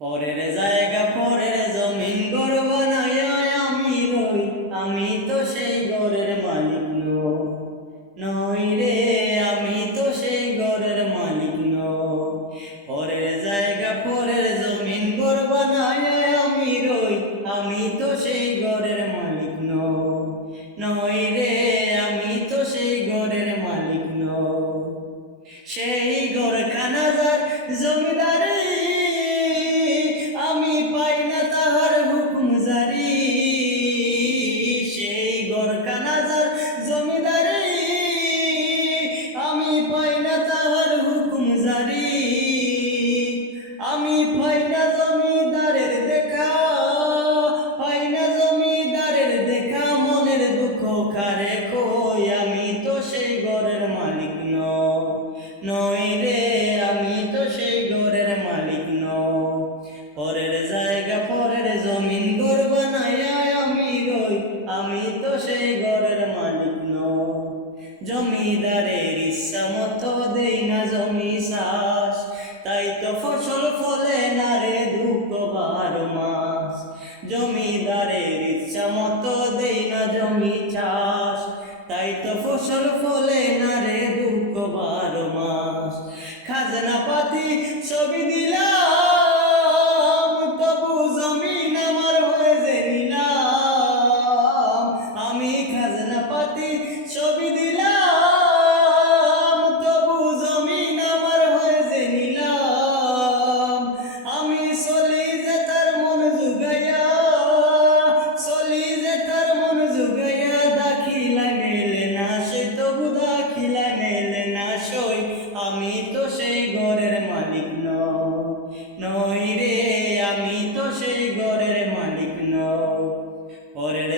পরের জায়গা পরের জমিন ঘর বানাইয়া আমি রই, আমি তো সেই ঘরের মালিক নই রে, আমি তো সেই ঘরের মালিক নই। পরের জায়গা পরের জমিন ঘর বানাইয়া আমি রই, আমি তো সেই ঘরের মালিক নই রে, আমি তো সেই ঘরের মালিক নই। সেই ঘরখানা যার জমিদারি, আমি পাই না তাহার হুকুম জারি। সেই ঘরখানা যার জমিদারি, আমি পাই না তাহার হুকুম জারি। আমি পাই না জমিদারের দেখা, পাই না জমিদারের দেখা, মনের দুঃখ কারে কই, আমি তো সেই ঘরের মালিক নই রে, আমি তো সেই ঘরের মালিক নই। পরের জায়গা পরের জমিন ঘর বানাইয়া আমি রই, আমি তো সেই ঘরের মালিক নই। জমিদারের ইচ্ছা মতো দেই না জমি চাষ, তাই তো ফসল ফলে না রে দুঃখ 12 মাস। জমিদারের ইচ্ছা মতো দেই না জমি চাষ, তাই তো ফসল ফলে না রে দুঃখ 12 মাস। খাজনা পাতি ছবি দিলাম, তবু জমিন আমার হয়ে যে নিলাম। আমি খাজনা পাতি ছবি দিলাম, তবু জমিন আমার হয়ে যে নিলাম। আমি চলি যে তার মন জুগাইয়া, চলি যে তার মন জুগাইয়া, দাখিলা মেলে না সে তবু দাখিলা মেলে না সই। আমি তো সেই ঘরের মালিক নই রে, আমি তো সেই ঘরের মালিক নই। পরের